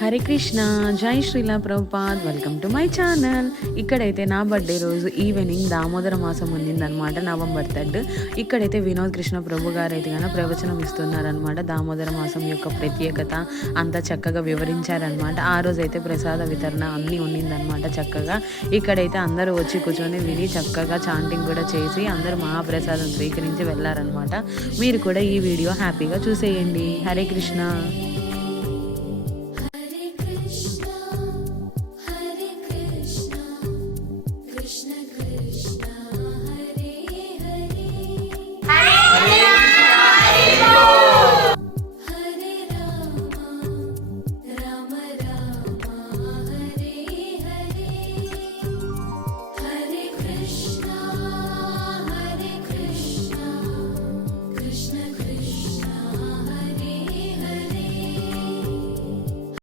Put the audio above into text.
హరే కృష్ణ, జై Sreela Prabhupad. Welcome to my channel. ఇక్కడైతే నా బర్త్డే రోజు ఈవినింగ్ దామోదర మాసం ఉన్నిందనమాట, నవంబర్ 3. ఇక్కడైతే వినోద్ కృష్ణ ప్రభు గారు అయితే కనుక ప్రవచనం ఇస్తున్నారనమాట. దామోదర మాసం యొక్క ప్రత్యేకత అంతా చక్కగా వివరించారనమాట. ఆ రోజు అయితే ప్రసాద వితరణ అన్నీ ఉన్నిందనమాట చక్కగా. ఇక్కడైతే అందరూ వచ్చి కూర్చొని విని చక్కగా చాంటింగ్ కూడా చేసి అందరూ మహాప్రసాదం స్వీకరించి వెళ్ళారనమాట. మీరు కూడా ఈ వీడియో హ్యాపీగా చూసేయండి. హరే కృష్ణ.